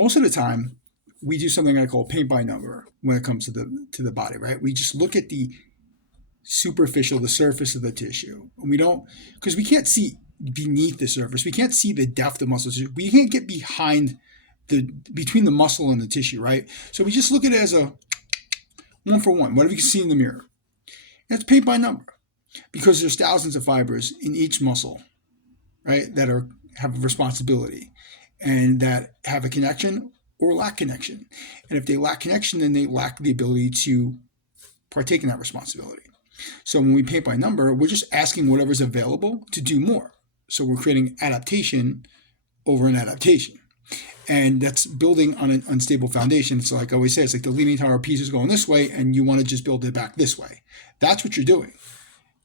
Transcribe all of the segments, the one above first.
most of the time, we do something I call paint by number when it comes to the body, right? We just look at the superficial, the surface of the tissue. And we don't, because we can't see beneath the surface. We can't see the depth of muscle tissue. We can't get between the muscle and the tissue, right? So we just look at it as a one for one, whatever you can see in the mirror. That's paint by number, because there's thousands of fibers in each muscle, right, that have a responsibility and that have a connection or lack connection. And if they lack connection, then they lack the ability to partake in that responsibility. So when we paint by number, we're just asking whatever's available to do more. So we're creating adaptation over an adaptation. And that's building on an unstable foundation. So like I always say, it's like the Leaning Tower of Pisa is going this way and you want to just build it back this way. That's what you're doing.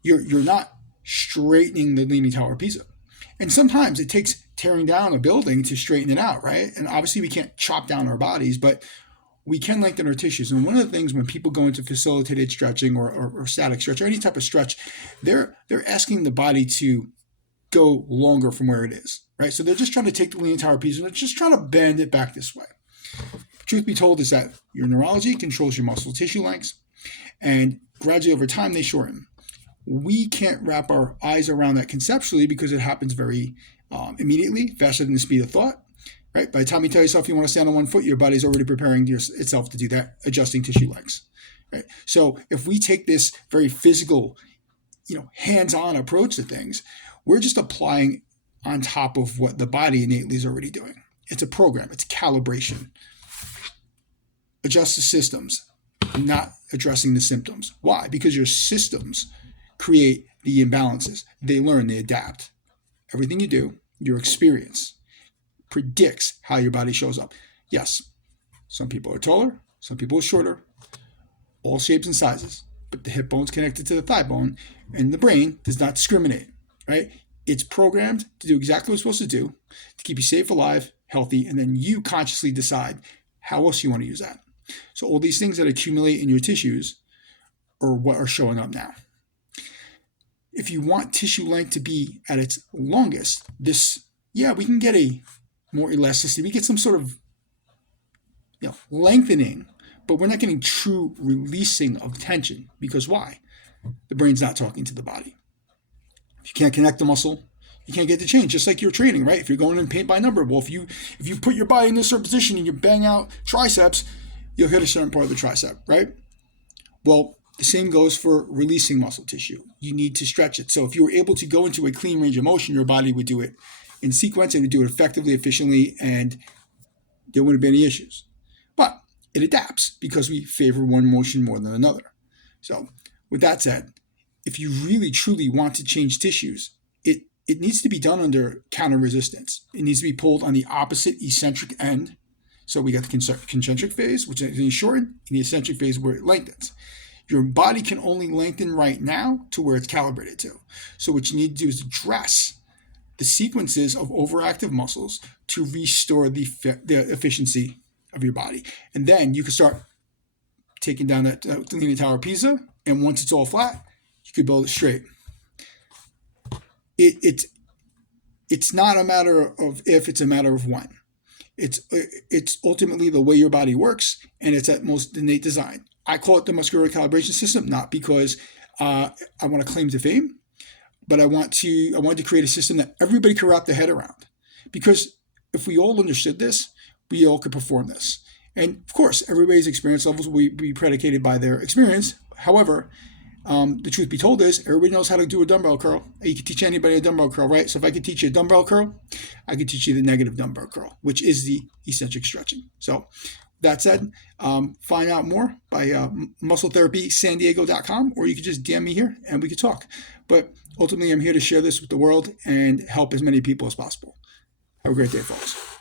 You're not straightening the Leaning Tower of Pisa. And sometimes it takes tearing down a building to straighten it out, right? And obviously we can't chop down our bodies, but we can lengthen our tissues. And one of the things when people go into facilitated stretching or static stretch or any type of stretch, they're asking the body to go longer from where it is, right? So they're just trying to take the Leaning Tower of Pisa and they're just trying to bend it back this way. Truth be told is that your neurology controls your muscle tissue lengths, and gradually over time they shorten. We can't wrap our eyes around that conceptually because it happens very immediately, faster than the speed of thought, right? By the time you tell yourself you want to stand on one foot, your body's already preparing itself to do that, adjusting tissue lengths, right? So if we take this very physical, hands-on approach to things, we're just applying on top of what the body innately is already doing. It's a program. It's calibration. Adjust the systems, not addressing the symptoms. Why? Because your systems create the imbalances. They learn, they adapt. Everything you do, your experience, predicts how your body shows up. Yes, some people are taller, some people are shorter, all shapes and sizes, but the hip bone's connected to the thigh bone, and the brain does not discriminate, right? It's programmed to do exactly what it's supposed to do, to keep you safe, alive, healthy, and then you consciously decide how else you want to use that. So all these things that accumulate in your tissues are what are showing up now. If you want tissue length to be at its longest, we can get a more elasticity. We get some sort of lengthening, but we're not getting true releasing of tension. Because why? The brain's not talking to the body. If you can't connect the muscle, you can't get the change. Just like you're training, right? If you're going in paint by number, well, if you put your body in a certain position and you bang out triceps, you'll hit a certain part of the tricep, right? Well, the same goes for releasing muscle tissue. You need to stretch it. So if you were able to go into a clean range of motion, your body would do it in sequence and would do it effectively, efficiently, and there wouldn't be any issues. But it adapts because we favor one motion more than another. So with that said, if you really truly want to change tissues, it needs to be done under counter resistance. It needs to be pulled on the opposite eccentric end. So we got the concentric phase, which is shortened, and the eccentric phase where it lengthens. Your body can only lengthen right now to where it's calibrated to. So what you need to do is address the sequences of overactive muscles to restore the efficiency of your body. And then you can start taking down that Leaning Tower of Pisa, and once it's all flat, you could build it straight. It's not a matter of if, it's a matter of when. It's ultimately the way your body works, and it's at most innate design. I call it the muscular calibration system, not because I want to claim to fame, but I wanted to create a system that everybody could wrap their head around. Because if we all understood this, we all could perform this. And of course, everybody's experience levels will be predicated by their experience. However, the truth be told is everybody knows how to do a dumbbell curl. You can teach anybody a dumbbell curl, right? So if I could teach you a dumbbell curl, I could teach you the negative dumbbell curl, which is the eccentric stretching. So that said, find out more by muscletherapysandiego.com, or you can just DM me here and we could talk. But ultimately, I'm here to share this with the world and help as many people as possible. Have a great day, folks.